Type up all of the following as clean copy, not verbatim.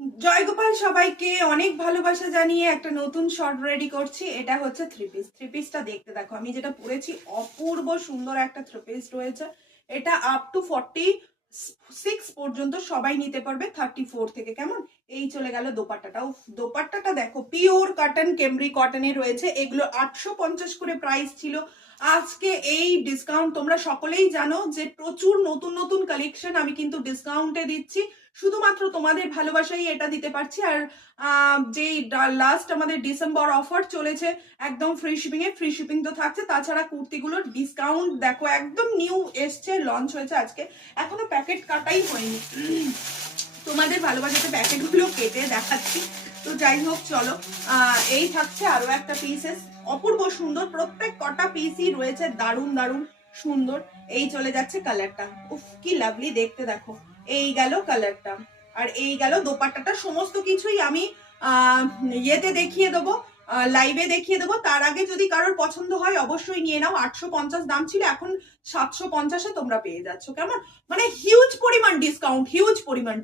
জয়গোপাল, সবাইকে অনেক ভালোবাসা জানিয়ে একটা নতুন শর্ট রেডি করছি। এটা হচ্ছে থ্রি পিসটা দেখতে দেখো, আমি যেটা পরেছি অপূর্ব সুন্দর একটা থ্রি পিস রয়েছে। এটা আপ টু 46 পর্যন্ত সবাই নিতে পারবে, 34 থেকে। কেমন? এই চলে গেল দোপাট্টাটা। দোপাট্টাটা দেখো, পিওর কটন, কেমব্রি কটনে রয়েছে। এগুলো 850 করে প্রাইস ছিল। আজকে এই ডিসকাউন্ট, তোমরা সকলেই জানো যে প্রচুর নতুন নতুন কালেকশন আমি কিন্তু ডিসকাউন্টে দিচ্ছি। শুধুমাত্র তোমাদের ভালোবাসাই এটা দিতে পারছি। আর যেই লাস্ট আমাদের ডিসেম্বর অফার চলেছে, একদম ফ্রি শিপিং তো থাকছে। তাছাড়া কুর্তিগুলোর ডিসকাউন্ট দেখো, একদম নিউ এসছে, লঞ্চ হয়েছে আজকে, এখনো প্যাকেট কাটাই হয়নি। তোমাদের ভালোবাসাতে প্যাকেটগুলো কেটে দেখাচ্ছি। তো যাই হোক, চলো, এই থাকছে আরো একটা পিসেস, অপূর্ব সুন্দর। প্রত্যেক কটা পিসই রয়েছে দারুণ দারুণ সুন্দর। এই চলে যাচ্ছে কালারটা, উফ কি লাভলি দেখতে দেখো। এই গেল কালারটা, আর এই গেল দোপাট্টাটা। সমস্ত কিছুই আমি ইয়েতে দেখিয়ে দেবো, লাইভে দেখিয়ে দেবো। তার আগে যদি কারোর পছন্দ হয় অবশ্যই নিয়ে নাও। 850 দাম ছিল, এখন 750-এ তোমরা পেয়ে যাচ্ছ। কেমন? মানে হিউজ পরিমাণ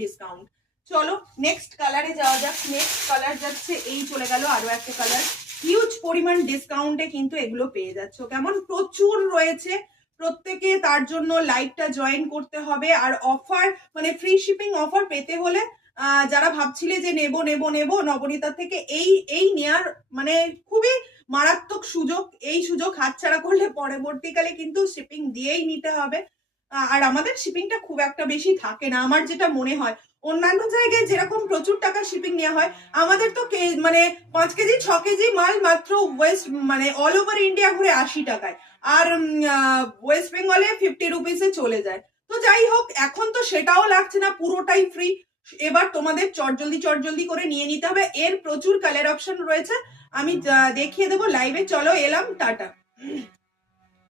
ডিসকাউন্ট। চলো নেক্সট কালারে যাওয়া যাক। নেক্সট কালার যাচ্ছে, এই চলে গেল আরো একটা কালার। হিউজ পরিমাণ ডিসকাউন্টে কিন্তু এগুলো পেয়ে যাচ্ছ। কেমন? প্রচুর রয়েছে। প্রত্যেকে তার জন্য লাইভটা জয়েন করতে হবে। আর অফার, মানে ফ্রি শিপিং অফার পেতে হলে যারা ভাবছিলে যে নেব নবনীতার থেকে, এই নেয়ার মানে খুবই মারাত্মক সুযোগ। এই সুযোগ হাতছাড়া করলে পরবর্তীকালে কিন্তু শিপিং দিয়েই নিতে হবে। আর আমাদের শিপিংটা খুব একটা বেশি থাকে না, আমার যেটা মনে হয়। অন্যান্য জায়গায় যেরকম প্রচুর টাকা শিপিং নেওয়া হয়, আমাদের তো মানে 5 কেজি 6 কেজি মাল মাত্র মানে অল ওভার ইন্ডিয়া ঘুরে 80 টাকায়। আর ওয়েস্ট বেঙ্গলে 50 রুপিসে চলে যায়। তো যাই হোক, এখন তো সেটাও লাগছে না, পুরোটাই ফ্রি। এবার তোমাদের চটজলদি করে নিয়ে নিতে হবে। এর প্রচুর কালার অপশন রয়েছে, আমি দেখিয়ে দেবো লাইভে। চলো, এলাম, টাটা।